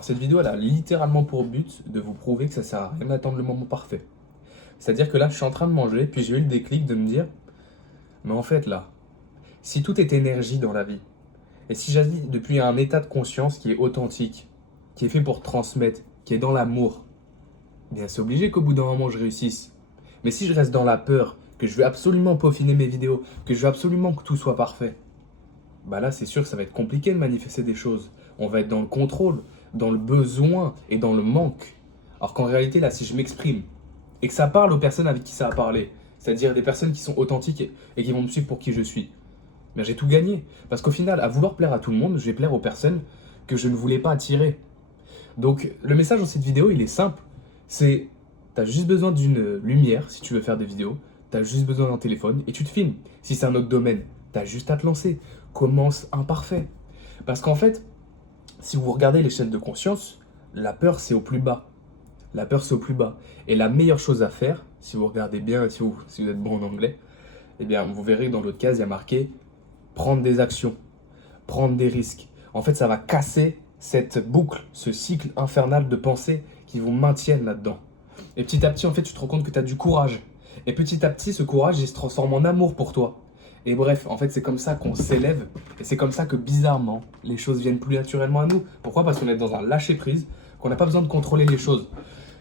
Alors cette vidéo, elle a littéralement pour but de vous prouver que ça sert à rien d'attendre le moment parfait. C'est-à-dire que là, je suis en train de manger, puis j'ai eu le déclic de me dire, mais en fait là, si tout est énergie dans la vie, et si j'agis depuis un état de conscience qui est authentique, qui est fait pour transmettre, qui est dans l'amour, eh bien c'est obligé qu'au bout d'un moment je réussisse. Mais si je reste dans la peur, que je veux absolument peaufiner mes vidéos, que je veux absolument que tout soit parfait, bah là c'est sûr que ça va être compliqué de manifester des choses. On va être dans le contrôle, dans le besoin et dans le manque. Alors qu'en réalité là, si je m'exprime et que ça parle aux personnes avec qui ça a parlé, c'est-à-dire des personnes qui sont authentiques et qui vont me suivre pour qui je suis, ben j'ai tout gagné. Parce qu'au final, à vouloir plaire à tout le monde, je vais plaire aux personnes que je ne voulais pas attirer. Donc le message dans cette vidéo, il est simple. C'est, t'as juste besoin d'une lumière si tu veux faire des vidéos, t'as juste besoin d'un téléphone et tu te filmes. Si c'est un autre domaine, t'as juste à te lancer. Commence imparfait. Parce qu'en fait, si vous regardez l'échelle de conscience, la peur c'est au plus bas. La peur c'est au plus bas. Et la meilleure chose à faire, si vous regardez bien, si vous êtes bon en anglais, eh bien vous verrez que dans l'autre case, il y a marqué prendre des actions, prendre des risques. En fait, ça va casser cette boucle, ce cycle infernal de pensée qui vous maintiennent là-dedans. Et petit à petit, en fait, tu te rends compte que tu as du courage. Et petit à petit, ce courage, il se transforme en amour pour toi. Et bref, en fait, c'est comme ça qu'on s'élève. Et c'est comme ça que, bizarrement, les choses viennent plus naturellement à nous. Pourquoi? Parce qu'on est dans un lâcher-prise, qu'on n'a pas besoin de contrôler les choses.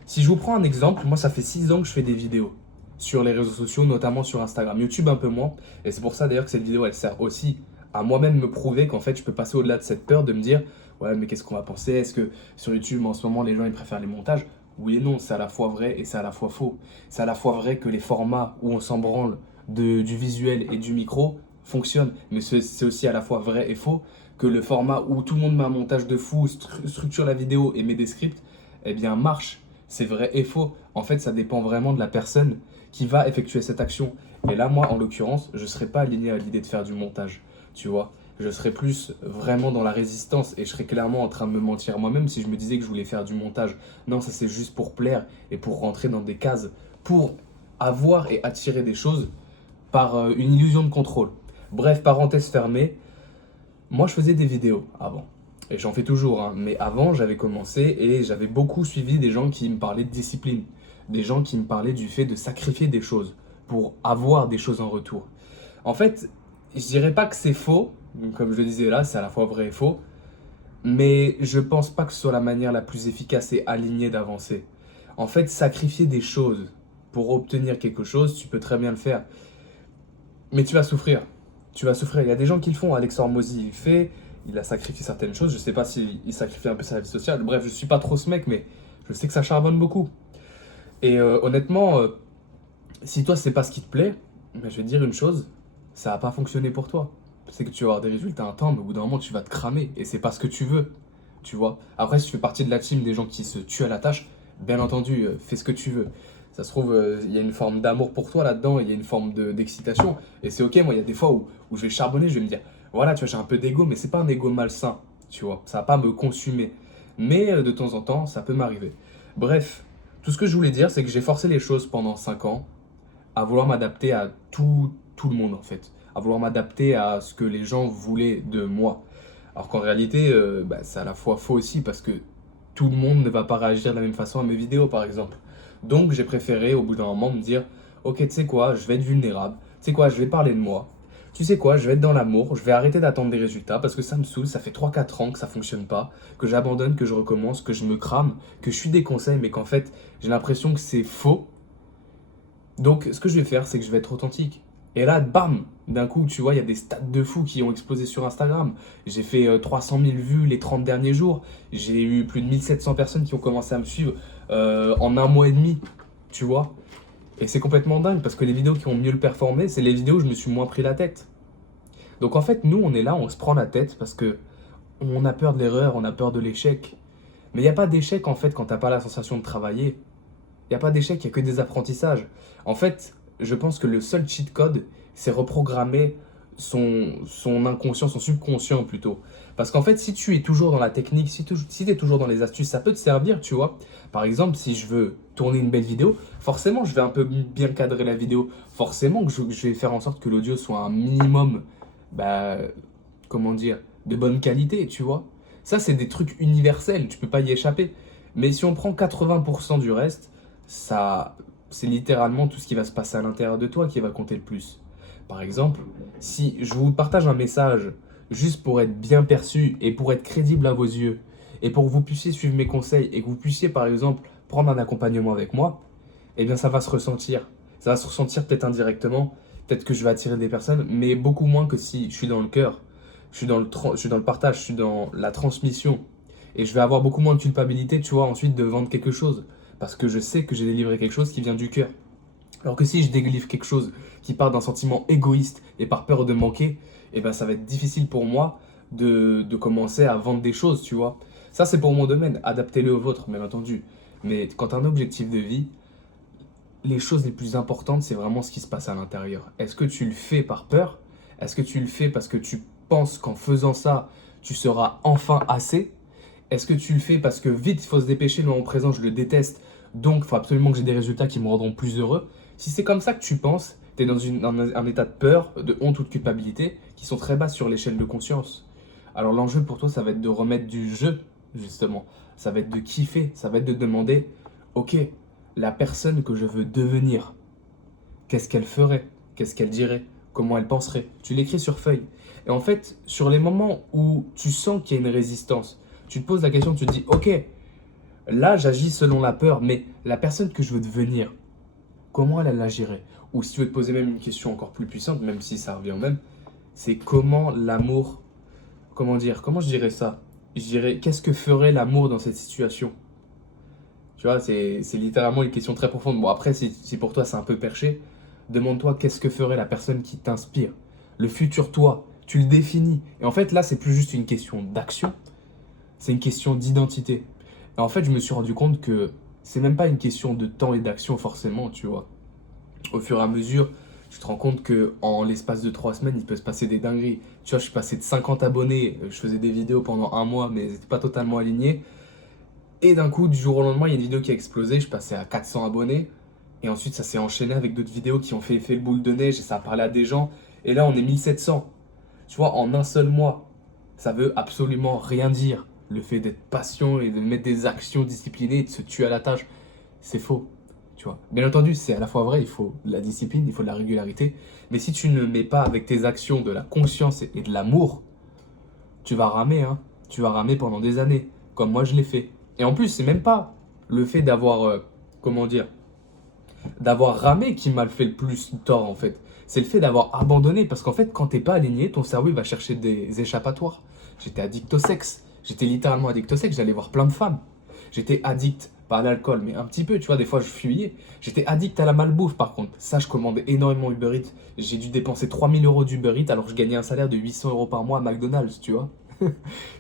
Si je vous prends un exemple, moi, ça fait 6 ans que je fais des vidéos sur les réseaux sociaux, notamment sur Instagram. YouTube un peu moins. Et c'est pour ça, d'ailleurs, que cette vidéo, elle sert aussi à moi-même me prouver qu'en fait, je peux passer au-delà de cette peur de me dire, ouais, mais qu'est-ce qu'on va penser? Est-ce que sur YouTube, en ce moment, les gens, ils préfèrent les montages? Oui et non, c'est à la fois vrai et c'est à la fois faux. C'est à la fois vrai que les formats où on s'en branle du visuel et du micro fonctionnent, mais c'est aussi à la fois vrai et faux que le format où tout le monde met un montage de fou, structure la vidéo et met des scripts, eh bien marche. C'est vrai et faux. En fait, ça dépend vraiment de la personne qui va effectuer cette action. Et là, moi, en l'occurrence, je ne serais pas aligné à l'idée de faire du montage, tu vois. Je serais plus vraiment dans la résistance et je serais clairement en train de me mentir moi-même si je me disais que je voulais faire du montage. Non, ça c'est juste pour plaire et pour rentrer dans des cases, pour avoir et attirer des choses par une illusion de contrôle. Bref, parenthèse fermée, moi je faisais des vidéos avant. Et j'en fais toujours, hein. Mais avant j'avais commencé et j'avais beaucoup suivi des gens qui me parlaient de discipline. Des gens qui me parlaient du fait de sacrifier des choses pour avoir des choses en retour. En fait, je dirais pas que c'est faux, comme je le disais là, c'est à la fois vrai et faux, mais je pense pas que ce soit la manière la plus efficace et alignée d'avancer. En fait, sacrifier des choses pour obtenir quelque chose, tu peux très bien le faire, mais tu vas souffrir. Tu vas souffrir. Il y a des gens qui le font. Alex Hormozy, il le fait. Il a sacrifié certaines choses. Je sais pas s'il sacrifie un peu sa vie sociale. Bref, je suis pas trop ce mec, mais je sais que ça charbonne beaucoup. Et honnêtement, si toi, c'est pas ce qui te plaît, ben, je vais te dire une chose, ça va pas fonctionner pour toi. C'est que tu vas avoir des résultats un temps, mais au bout d'un moment, tu vas te cramer. Et c'est pas ce que tu veux. Tu vois. Après, si tu fais partie de la team des gens qui se tuent à la tâche, bien entendu, fais ce que tu veux. Ça se trouve, il y a une forme d'amour pour toi là-dedans, il y a une forme d'excitation. Et c'est ok, moi, il y a des fois où je vais charbonner, je vais me dire, voilà, tu vois, j'ai un peu d'ego, mais c'est pas un ego malsain, tu vois. Ça va pas me consumer. Mais de temps en temps, ça peut m'arriver. Bref, tout ce que je voulais dire, c'est que j'ai forcé les choses pendant 5 ans à vouloir m'adapter à tout le monde, en fait. À vouloir m'adapter à ce que les gens voulaient de moi. Alors qu'en réalité, c'est à la fois faux aussi parce que tout le monde ne va pas réagir de la même façon à mes vidéos, par exemple. Donc j'ai préféré au bout d'un moment me dire, ok, tu sais quoi, je vais être vulnérable, tu sais quoi, je vais parler de moi, tu sais quoi, je vais être dans l'amour, je vais arrêter d'attendre des résultats parce que ça me saoule, ça fait 3 4 ans que ça fonctionne pas, que j'abandonne, que je recommence, que je me crame, que je suis des conseils, mais qu'en fait j'ai l'impression que c'est faux. Donc ce que je vais faire, c'est que je vais être authentique. Et là, bam, d'un coup, tu vois, il y a des stats de fous qui ont explosé sur Instagram. J'ai fait 300 000 vues les 30 derniers jours. J'ai eu plus de 1700 personnes qui ont commencé à me suivre en un mois et demi, tu vois. Et c'est complètement dingue parce que les vidéos qui ont mieux le performé, c'est les vidéos où je me suis moins pris la tête. Donc en fait, nous, on est là, on se prend la tête parce que on a peur de l'erreur, on a peur de l'échec. Mais il n'y a pas d'échec en fait quand t'as pas la sensation de travailler. Il n'y a pas d'échec, il n'y a que des apprentissages. En fait, je pense que le seul cheat code, c'est reprogrammer son inconscient, son subconscient plutôt. Parce qu'en fait, si tu es toujours dans la technique, si tu es toujours dans les astuces, ça peut te servir, tu vois. Par exemple, si je veux tourner une belle vidéo, forcément, je vais un peu bien cadrer la vidéo. Forcément que je vais faire en sorte que l'audio soit un minimum, bah, comment dire, de bonne qualité, tu vois. Ça, c'est des trucs universels, tu peux pas y échapper. Mais si on prend 80% du reste, ça, c'est littéralement tout ce qui va se passer à l'intérieur de toi qui va compter le plus. Par exemple, si je vous partage un message juste pour être bien perçu et pour être crédible à vos yeux, et pour que vous puissiez suivre mes conseils et que vous puissiez, par exemple, prendre un accompagnement avec moi, eh bien, ça va se ressentir. Ça va se ressentir peut-être indirectement, peut-être que je vais attirer des personnes, mais beaucoup moins que si je suis dans le cœur, je suis dans le partage, je suis dans la transmission. Et je vais avoir beaucoup moins de culpabilité, tu vois, ensuite de vendre quelque chose. Parce que je sais que j'ai délivré quelque chose qui vient du cœur. Alors que si je délivre quelque chose qui part d'un sentiment égoïste et par peur de manquer, eh ben ça va être difficile pour moi de commencer à vendre des choses, tu vois. Ça, c'est pour mon domaine. Adaptez-le au vôtre, bien entendu. Mais quand tu as un objectif de vie, les choses les plus importantes, c'est vraiment ce qui se passe à l'intérieur. Est-ce que tu le fais par peur? Est-ce que tu le fais parce que tu penses qu'en faisant ça, tu seras enfin assez? Est-ce que tu le fais parce que vite, il faut se dépêcher, le moment présent, je le déteste, donc il faut absolument que j'ai des résultats qui me rendront plus heureux? Si c'est comme ça que tu penses, tu es dans un état de peur, de honte ou de culpabilité qui sont très bas sur l'échelle de conscience. Alors l'enjeu pour toi, ça va être de remettre du jeu, justement. Ça va être de kiffer, ça va être de demander, ok, la personne que je veux devenir, qu'est-ce qu'elle ferait? Qu'est-ce qu'elle dirait? Comment elle penserait? Tu l'écris sur feuille. Et en fait, sur les moments où tu sens qu'il y a une résistance, tu te poses la question, tu te dis, ok, là j'agis selon la peur, mais la personne que je veux devenir, comment elle agirait? Ou si tu veux te poser même une question encore plus puissante, même si ça revient au même, c'est comment l'amour, comment dire, comment je dirais ça? Je dirais, qu'est-ce que ferait l'amour dans cette situation? Tu vois, c'est littéralement une question très profonde. Bon, après, si pour toi c'est un peu perché, demande-toi qu'est-ce que ferait la personne qui t'inspire. Le futur toi, tu le définis. Et en fait, là, c'est plus juste une question d'action, c'est une question d'identité. Et en fait, je me suis rendu compte que c'est même pas une question de temps et d'action forcément, tu vois. Au fur et à mesure, tu te rends compte que en l'espace de 3 semaines, il peut se passer des dingueries. Tu vois, je suis passé de 50 abonnés, je faisais des vidéos pendant un mois, mais c'était pas totalement aligné. Et d'un coup, du jour au lendemain, il y a une vidéo qui a explosé, je passais à 400 abonnés. Et ensuite, ça s'est enchaîné avec d'autres vidéos qui ont fait effet boule de neige et ça a parlé à des gens. Et là, on est 1700. Tu vois, en un seul mois. Ça veut absolument rien dire. Le fait d'être patient et de mettre des actions disciplinées et de se tuer à la tâche, c'est faux. Tu vois. Bien entendu, c'est à la fois vrai, il faut de la discipline, il faut de la régularité. Mais si tu ne mets pas avec tes actions de la conscience et de l'amour, tu vas ramer, hein. Tu vas ramer pendant des années, comme moi je l'ai fait. Et en plus, c'est même pas le fait d'avoir, comment dire, d'avoir ramé qui m'a fait le plus tort en fait. C'est le fait d'avoir abandonné parce qu'en fait, quand t'es pas aligné, ton cerveau il va chercher des échappatoires. J'étais addict au sexe. J'étais littéralement addict au sexe. J'allais voir plein de femmes. J'étais addict, pas à l'alcool, mais un petit peu, tu vois, des fois je fuyais. J'étais addict à la malbouffe par contre. Ça, je commandais énormément Uber Eats. J'ai dû dépenser 3000 € d'Uber Eats alors que je gagnais un salaire de 800 € par mois à McDonald's, tu vois.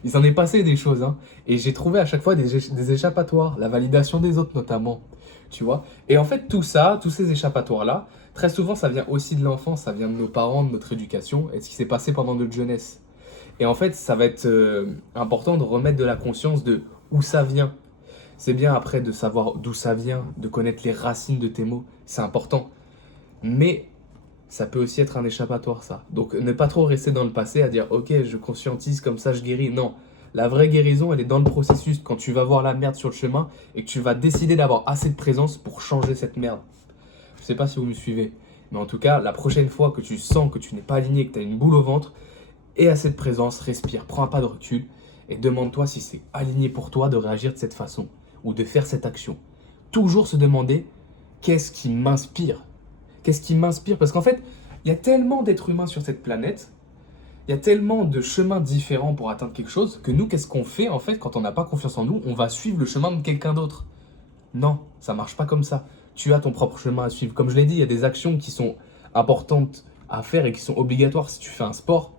Il s'en est passé des choses, hein. Et j'ai trouvé à chaque fois des échappatoires, la validation des autres notamment, tu vois. Et en fait, tout ça, tous ces échappatoires-là, très souvent, ça vient aussi de l'enfance, ça vient de nos parents, de notre éducation et de ce qui s'est passé pendant notre jeunesse. Et en fait, ça va être important de remettre de la conscience de où ça vient. C'est bien après de savoir d'où ça vient, de connaître les racines de tes mots, c'est important. Mais ça peut aussi être un échappatoire, ça. Donc ne pas trop rester dans le passé à dire ok, je conscientise, comme ça je guéris. Non, la vraie guérison, elle est dans le processus, quand tu vas voir la merde sur le chemin et que tu vas décider d'avoir assez de présence pour changer cette merde. Je sais pas si vous me suivez, mais en tout cas, la prochaine fois que tu sens que tu n'es pas aligné, que tu as une boule au ventre, et assez de présence, respire, prends un pas de recul et demande-toi si c'est aligné pour toi de réagir de cette façon ou de faire cette action. Toujours se demander qu'est-ce qui m'inspire. Qu'est-ce qui m'inspire? Parce qu'en fait, il y a tellement d'êtres humains sur cette planète, il y a tellement de chemins différents pour atteindre quelque chose, que nous, qu'est-ce qu'on fait en fait quand on n'a pas confiance en nous? On va suivre le chemin de quelqu'un d'autre. Non, ça marche pas comme ça. Tu as ton propre chemin à suivre. Comme je l'ai dit, il y a des actions qui sont importantes à faire et qui sont obligatoires. Si tu fais un sport,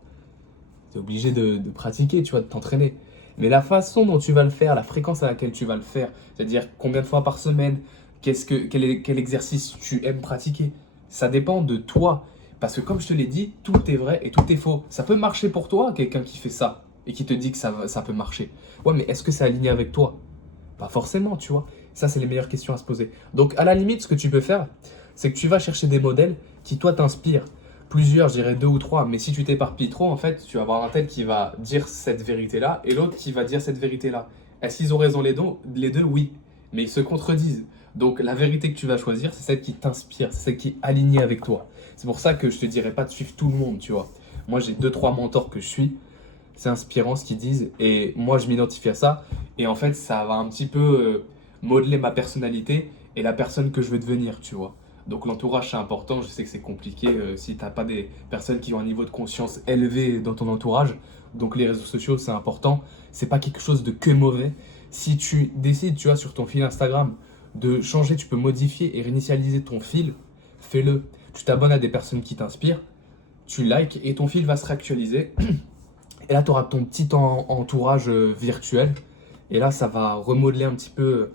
tu es obligé de pratiquer, tu vois, de t'entraîner. Mais la façon dont tu vas le faire, la fréquence à laquelle tu vas le faire, c'est-à-dire combien de fois par semaine, quel exercice tu aimes pratiquer, ça dépend de toi. Parce que comme je te l'ai dit, tout est vrai et tout est faux. Ça peut marcher pour toi, quelqu'un qui fait ça, et qui te dit que ça peut marcher. Ouais, mais est-ce que c'est aligné avec toi? Pas forcément, tu vois. Ça, c'est les meilleures questions à se poser. Donc, à la limite, ce que tu peux faire, c'est que tu vas chercher des modèles qui, toi, t'inspirent. Plusieurs, je dirais deux ou trois, mais si tu t'éparpilles trop, en fait, tu vas avoir un tel qui va dire cette vérité-là et l'autre qui va dire cette vérité-là. Est-ce qu'ils ont raison les deux? Oui, mais ils se contredisent. Donc la vérité que tu vas choisir, c'est celle qui t'inspire, c'est celle qui est alignée avec toi. C'est pour ça que je te dirais pas de suivre tout le monde, tu vois. Moi, j'ai deux, trois mentors que je suis. C'est inspirant ce qu'ils disent et moi, je m'identifie à ça. Et en fait, ça va un petit peu modeler ma personnalité et la personne que je veux devenir, tu vois. Donc l'entourage, c'est important. Je sais que c'est compliqué si tu n'as pas des personnes qui ont un niveau de conscience élevé dans ton entourage. Donc les réseaux sociaux, c'est important. C'est pas quelque chose de que mauvais. Si tu décides, tu vois, sur ton fil Instagram, de changer, tu peux modifier et réinitialiser ton fil, fais-le. Tu t'abonnes à des personnes qui t'inspirent, tu likes et ton fil va se réactualiser. Et là, tu auras ton petit entourage virtuel. Et là, ça va remodeler un petit peu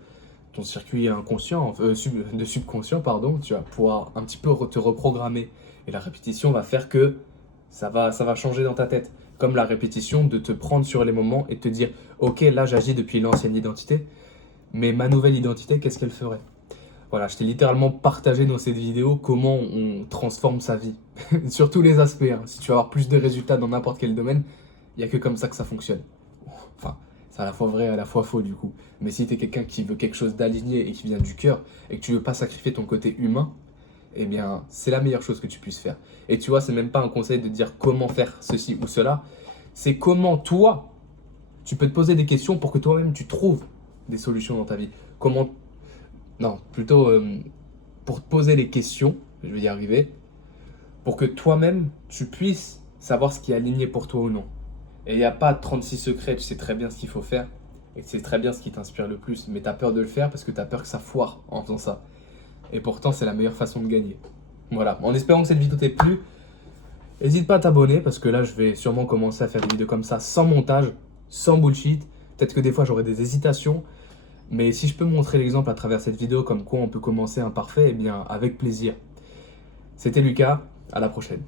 ton circuit inconscient, de subconscient, pardon. Tu vas pouvoir un petit peu te reprogrammer. Et la répétition va faire que ça va changer dans ta tête. Comme la répétition de te prendre sur les moments et te dire, ok, là, j'agis depuis l'ancienne identité, mais ma nouvelle identité, qu'est-ce qu'elle ferait? Voilà, je t'ai littéralement partagé dans cette vidéo comment on transforme sa vie. Sur tous les aspects, hein. Si tu veux avoir plus de résultats dans n'importe quel domaine, il n'y a que comme ça que ça fonctionne. Enfin, c'est à la fois vrai et à la fois faux du coup. Mais si tu es quelqu'un qui veut quelque chose d'aligné et qui vient du cœur et que tu veux pas sacrifier ton côté humain, eh bien, c'est la meilleure chose que tu puisses faire. Et tu vois, c'est même pas un conseil de dire comment faire ceci ou cela. C'est comment toi, tu peux te poser des questions pour que toi-même tu trouves des solutions dans ta vie. Comment. Non, plutôt pour te poser les questions, je vais y arriver, pour que toi-même tu puisses savoir ce qui est aligné pour toi ou non. Et il n'y a pas 36 secrets, tu sais très bien ce qu'il faut faire et tu sais très bien ce qui t'inspire le plus, mais tu as peur de le faire parce que tu as peur que ça foire en faisant ça. Et pourtant, c'est la meilleure façon de gagner. Voilà, en espérant que cette vidéo t'ait plu, n'hésite pas à t'abonner parce que là, je vais sûrement commencer à faire des vidéos comme ça, sans montage, sans bullshit. Peut-être que des fois, j'aurai des hésitations, mais si je peux montrer l'exemple à travers cette vidéo comme quoi on peut commencer imparfait, eh bien, avec plaisir. C'était Lucas, à la prochaine.